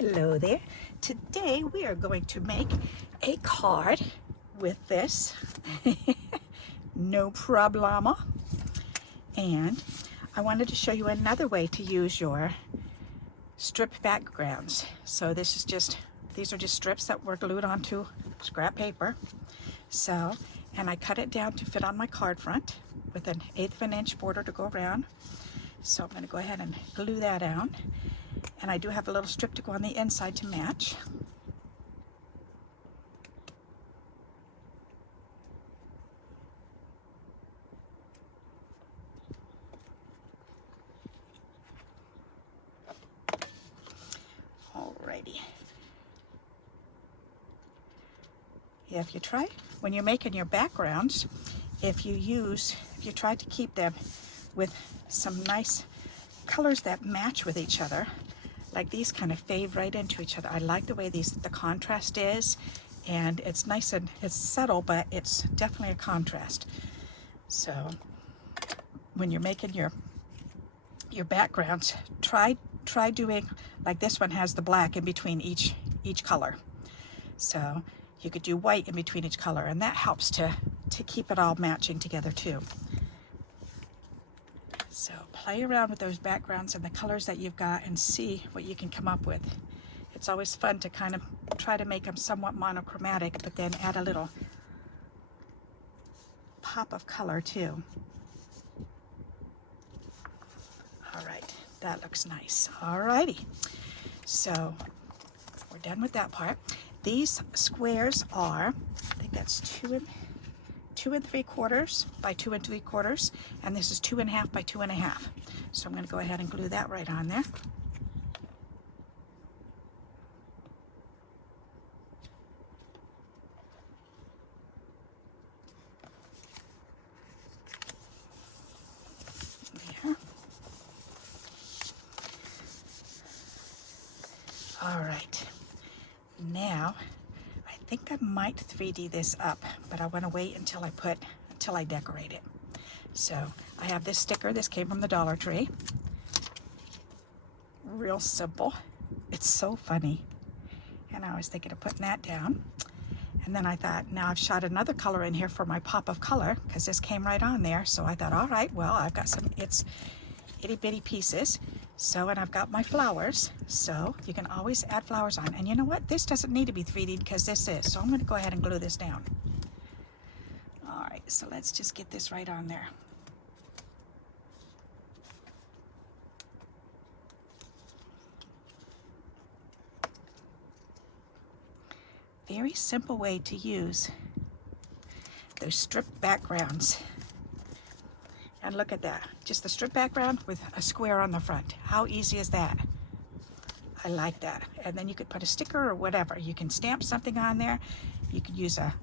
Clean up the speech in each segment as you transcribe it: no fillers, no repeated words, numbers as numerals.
Hello there. Today we are going to make a card with this. No problema. And I wanted to show you another way to use your strip backgrounds. So these are just strips that were glued onto scrap paper. So, and I cut it down to fit on my card front with an 1/8 of an inch border to go around. So I'm going to go ahead and glue that down. And I do have a little strip to go on the inside to match. Alrighty. Yeah, if you try, when you're making your backgrounds, if you try to keep them with some nice colors that match with each other, like these kind of fade right into each other. I like the way the contrast is, and it's nice and it's subtle, but it's definitely a contrast. So when you're making your backgrounds, try doing like this one has the black in between each color. So you could do white in between each color, and that helps to keep it all matching together too. So play around with those backgrounds and the colors that you've got and see what you can come up with. It's always fun to kind of try to make them somewhat monochromatic, but then add a little pop of color too. All right, that looks nice. All righty, so we're done with that part. These squares are, I think that's 2 3/4 by 2 3/4, and this is 2 1/2 by 2 1/2. So I'm going to go ahead and glue that right on there. There. All right. Now, I think I might 3D this up, but I want to wait until I decorate it. So I have this sticker. This came from the Dollar Tree. Real simple. It's so funny. And I was thinking of putting that down. And then I thought, now I've shot another color in here for my pop of color, because this came right on there. So I thought, all right, well, I've got some itty bitty pieces. So, and I've got my flowers. So you can always add flowers on. And you know what? This doesn't need to be 3D because this is. So I'm going to go ahead and glue this down. All right, so let's just get this right on there. Very simple way to use those strip backgrounds. And look at that, just the strip background with a square on the front. How easy is that? I like that. And then you could put a sticker or whatever. You can stamp something on there. You could use a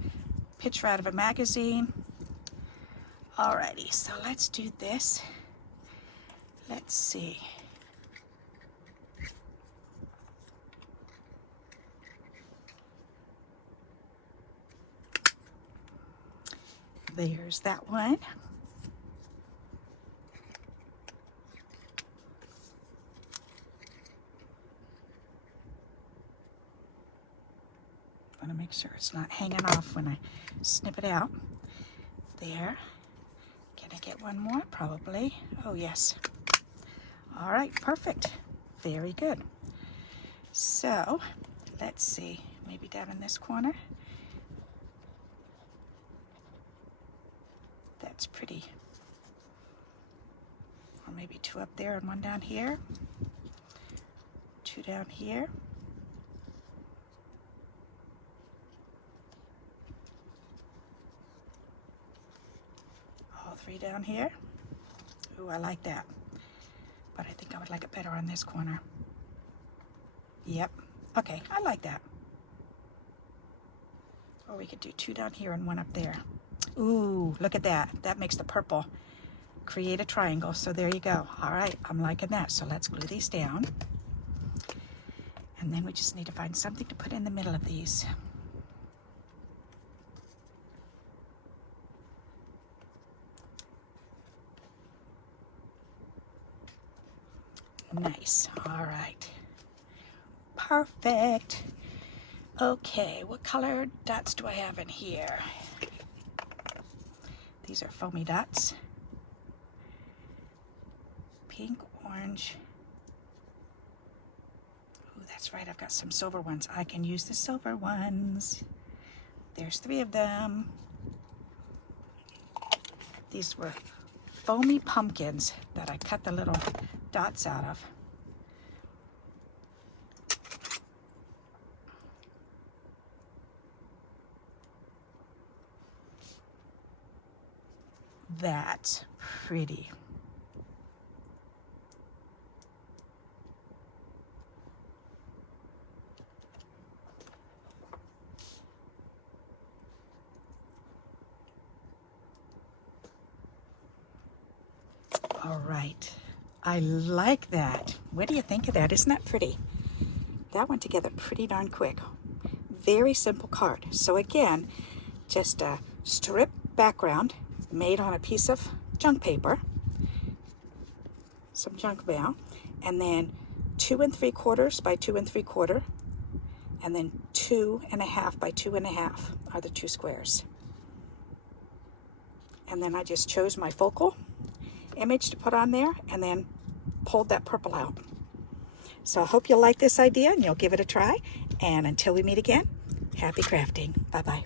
picture out of a magazine. Alrighty, so let's do this. Let's see. There's that one. I want to make sure it's not hanging off when I snip it out. There. Can I get one more? Probably. Oh, yes. All right, perfect. Very good. So, let's see. Maybe down in this corner. That's pretty. Or maybe 2 up there and 1 down here. 2 down here. All 3 down here. Ooh, I like that. But I think I would like it better on this corner. Yep. Okay, I like that. Or we could do 2 down here and 1 up there. Ooh, look at that. That makes the purple create a triangle. So there you go. All right, I'm liking that. So let's glue these down. And then we just need to find something to put in the middle of these. Nice. All right. Perfect. Okay, what color dots do I have in here? These are foamy dots. Pink, orange. Oh, that's right, I've got some silver ones. I can use the silver ones. There's 3 of them. These were foamy pumpkins that I cut the little dots out of. That's pretty. All right, I like that. What do you think of that? Isn't that pretty? That went together pretty darn quick. Very simple card. So again, just a strip background made on a piece of junk paper, some junk mail, and then 2 3/4 by 2 3/4, and then 2 1/2 by 2 1/2 are the 2 squares. And then I just chose my focal image to put on there and then pulled that purple out. So I hope you'll like this idea and you'll give it a try. And until we meet again, happy crafting. Bye-bye.